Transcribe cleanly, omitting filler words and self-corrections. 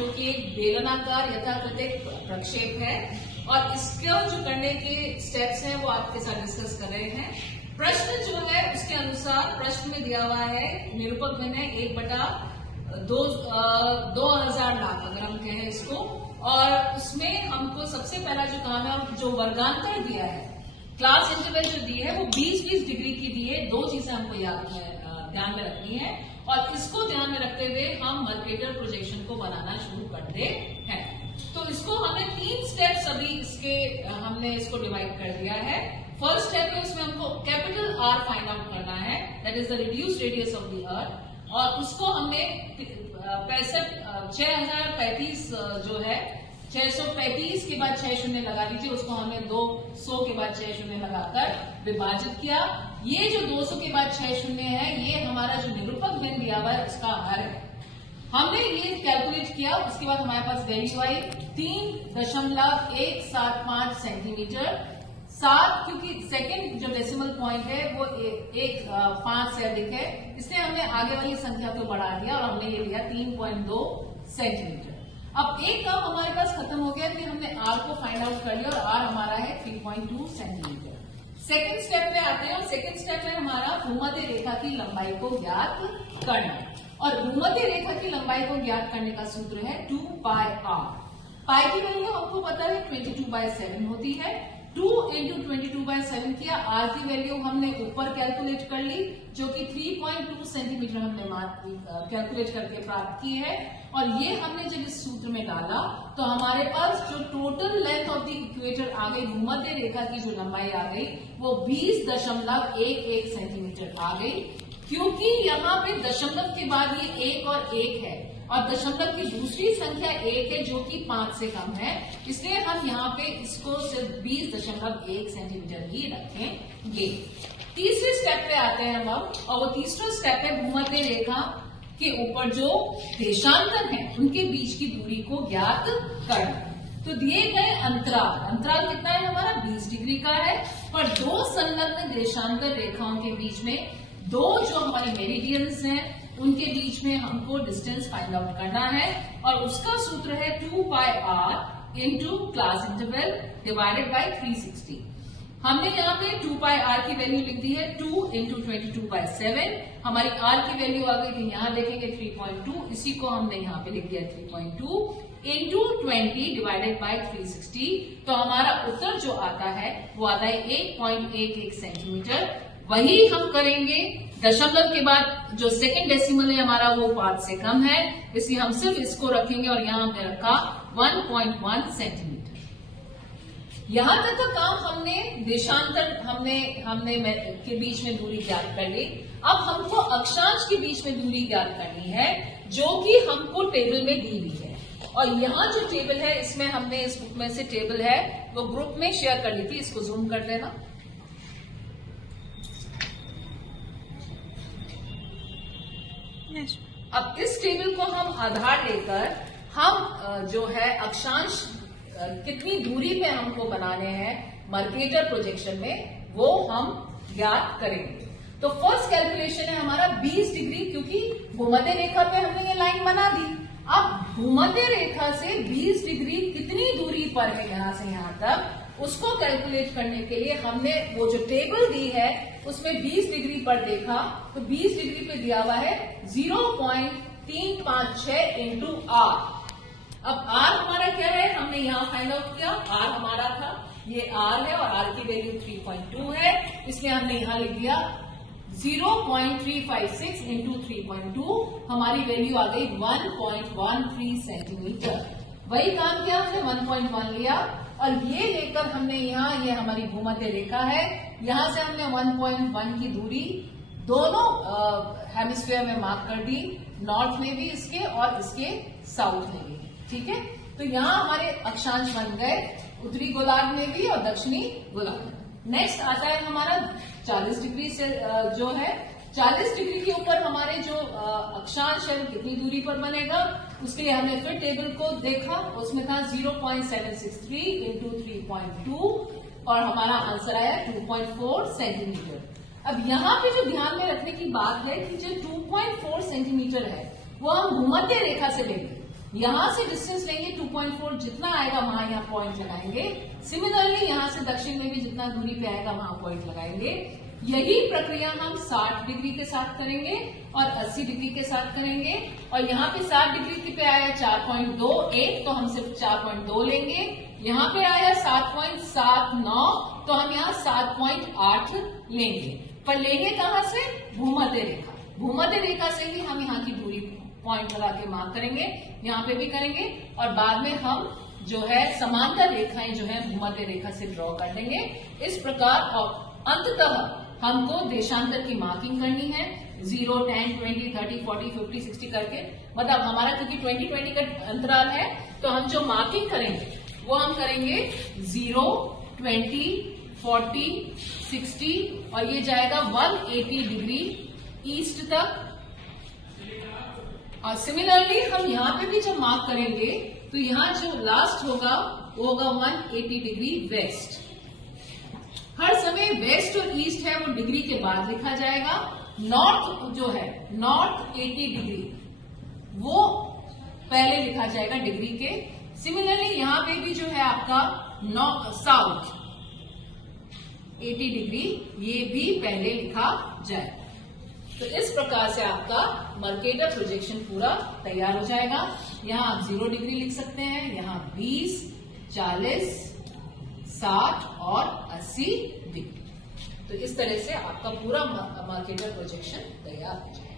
जो कि एक बेलनाकार यथाकृतिक प्रक्षेप है, और इसको जो करने के स्टेप्स हैं वो आपके साथ डिस्कस कर रहे हैं। प्रश्न जो है उसके अनुसार प्रश्न में दिया हुआ है निरूपक भिन्न है 1/2000 लाख अगर हम कहें इसको, और उसमें हमको सबसे पहला जो काम है जो वर्गांतर दिया है, क्लास इंटरवल जो दी है वो 20-20 डिग्री की दी है। दो चीजें हमको ध्यान में रखनी है, और इसको ध्यान में रखते हुए हम मर्केटर प्रोजेक्शन को बनाना शुरू करते हैं। तो इसको हमने 3 स्टेप्स अभी इसके हमने इसको डिवाइड कर दिया है। फर्स्ट स्टेप है उसमें हमको कैपिटल आर फाइंड आउट करना है, that is the reduced radius of the earth, और उसको हमने 6035 जो है 635 के बाद 6 शून्य लगा लीजिए, उसको हमने 200 के बाद 6 शून्य लगाकर विभाजित किया। ये जो 200 के बाद 6 शून्य है ये हमारा जो निरूपक भिन्न दिया हुआ है उसका हर है। हमने ये कैलकुलेट किया, उसके बाद हमारे पास वैल्यू आई 3.175 सेंटीमीटर। 7 क्योंकि सेकेंड जो डेसिमल पॉइंट है वो 5 से अधिक है, इसलिए हमने आगे वाली संख्या को बढ़ा दिया और हमने ये लिया 3.2 सेंटीमीटर। अब एक काम हमारे पास खत्म हो गया कि हमने आर को फाइंड आउट कर लिया, और आर हमारा है 3.2 सेंटीमीटर। सेकेंड स्टेप पे आते हैं, और सेकेंड स्टेप है हमारा भूमध्य रेखा की लंबाई को ज्ञात करना, और भूमध्य रेखा की लंबाई को ज्ञात करने का सूत्र है 2πr। पाई की वैल्यू हमको पता है 22/7 होती है। 2 × 22/7 किया, आर की वैल्यू हमने ऊपर कैलकुलेट कर ली जो कि 3.2 सेंटीमीटर हमने कैलकुलेट करके प्राप्त की है, और ये हमने जब इस सूत्र में डाला तो हमारे पास जो total length of the equator आ गई, भूमध्य रेखा की जो लंबाई आ गई वो 20.11 सेंटीमीटर आ गई। क्योंकि यहाँ पे दशमलव के बाद ये 1 और 1 है, और दशमलव की दूसरी संख्या 1 है जो कि 5 से कम है, इसलिए हम यहाँ पे इसको सिर्फ 20.1 सेंटीमीटर ही रखेंगे। तीसरे स्टेप पे आते हैं हम अब, और वो तीसरा स्टेप है भूमध्य रेखा के ऊपर जो देशांतर है उनके बीच की दूरी को ज्ञात करना। तो दिए गए अंतराल कितना है हमारा 20 डिग्री का है, पर दो संलग्न देशांतर रेखाओं के बीच में दो जो हमारे मेरिडियंस हैं उनके बीच में हमको डिस्टेंस फाइंड आउट करना है, और उसका सूत्र है 2πr into class interval divided by 360। हमने यहाँ पे 2πr की वैल्यू लिख दी है 2 × 22/7। हमारी r की वैल्यू आ गई थी, यहाँ देखेंगे 3.2, इसी को हमने यहाँ पे लिख दिया 3.2 इंटू 20 डिवाइडेड बाय 360। तो हमारा उत्तर जो आता है वो आता है 1.11 सेंटीमीटर। वही हम करेंगे दशमलव के बाद जो सेकेंड डेसिमल है हमारा वो 5 से कम है, इसलिए हम सिर्फ इसको रखेंगे, और यहाँ हमने रखा 1.1 सेंटीमीटर। यहां तक का काम हमने देशांतर हमने के बीच में दूरी ज्ञात कर ली। अब हमको अक्षांश के बीच में दूरी ज्ञात करनी है जो कि हमको टेबल में दी हुई है, और यहाँ जो टेबल है इसमें हमने इस बुक में से टेबल है वो ग्रुप में शेयर कर ली थी, इसको जूम कर देना। अब इस टेबल को हम आधार लेकर हम जो है अक्षांश कितनी दूरी पे हमको बनाने हैं मर्केटर प्रोजेक्शन में वो हम ज्ञात करेंगे। तो फर्स्ट कैलकुलेशन है हमारा 20 डिग्री, क्योंकि भूमध्य रेखा पे हमने ये लाइन बना दी। अब भूमध्य रेखा से 20 डिग्री कितनी दूरी पर है यहां से यहां तक, उसको कैलकुलेट करने के लिए हमने वो जो टेबल दी है उसमें 20 डिग्री पर देखा, तो 20 डिग्री पे दिया हुआ है 0.356 इंटू आर। अब आर हमारा क्या है हमने यहाँ फाइंड आउट किया, आर हमारा था ये आर है, और आर की वैल्यू 3.2 है, इसलिए हमने यहाँ लिख दिया 0.356 इंटू 3.2, हमारी वैल्यू आ गई 1.13 सेंटीमीटर। वही काम किया हमने 1.1 लिया, और ये लेकर हमने यहाँ ये हमारी भूमध्य रेखा है, यहाँ से हमने 1.1 की दूरी दोनों हेमिस्फीयर में मार्क कर दी, नॉर्थ में भी इसके और इसके साउथ में भी। ठीक है, तो यहाँ हमारे अक्षांश बन गए उत्तरी गोलार्ध में भी और दक्षिणी गोलार्ध में। नेक्स्ट आता है हमारा 40 डिग्री से जो है 40 डिग्री के ऊपर हमारे जो अक्षांश है कितनी दूरी पर बनेगा, उसके लिए हमने फिर टेबल को देखा, उसमें था 0.763 इंटू 3.2, और हमारा आंसर आया 2.4 सेंटीमीटर। अब यहाँ पे जो ध्यान में रखने की बात है कि जो 2.4 सेंटीमीटर है वो हम भूमध्य रेखा से लेंगे, यहां से डिस्टेंस लेंगे 2.4, जितना आएगा वहां यहाँ पॉइंट लगाएंगे। सिमिलरली यहां से दक्षिण में भी जितना दूरी पे आएगा वहां पॉइंट लगाएंगे। यही प्रक्रिया हम 60 डिग्री के साथ करेंगे और 80 डिग्री के साथ करेंगे। और यहाँ पे 60 डिग्री पे आया 4.21, तो हम सिर्फ 4.2 लेंगे। यहाँ पे आया 7.79, तो हम यहाँ 7.8 लेंगे। पर लेंगे कहां से? भूमध्य रेखा। भूमध्य रेखा से ही हम यहाँ की दूरी पॉइंट लगा के मार्क करेंगे, यहाँ पे भी करेंगे। और बाद में हम जो है समांतर रेखाएं जो है भूमध्य रेखा से ड्रॉ कर देंगे। इस प्रकार और अंततः हमको देशांतर की मार्किंग करनी है 0, 10, 20, 30, 40, 50, 60 करके। मतलब हमारा क्योंकि 20-20 का अंतराल है, तो हम जो मार्किंग करेंगे वो हम करेंगे 0, 20, 40, 60 और ये जाएगा 180 डिग्री ईस्ट तक। और सिमिलरली हम यहाँ पे भी जब मार्क करेंगे तो यहाँ जो लास्ट होगा वो होगा 180 डिग्री वेस्ट। हर समय वेस्ट और ईस्ट है वो डिग्री के बाद लिखा जाएगा। नॉर्थ जो है नॉर्थ 80 डिग्री वो पहले लिखा जाएगा डिग्री के। सिमिलरली यहां पे भी जो है आपका साउथ 80 डिग्री ये भी पहले लिखा जाएगा। तो इस प्रकार से आपका मर्केटर प्रोजेक्शन पूरा तैयार हो जाएगा। यहाँ आप 0 डिग्री लिख सकते हैं, यहाँ 20, 40, 60 और 80 डिग्री। तो इस तरह से आपका पूरा मर्केटर प्रोजेक्शन तैयार हो जाएगा।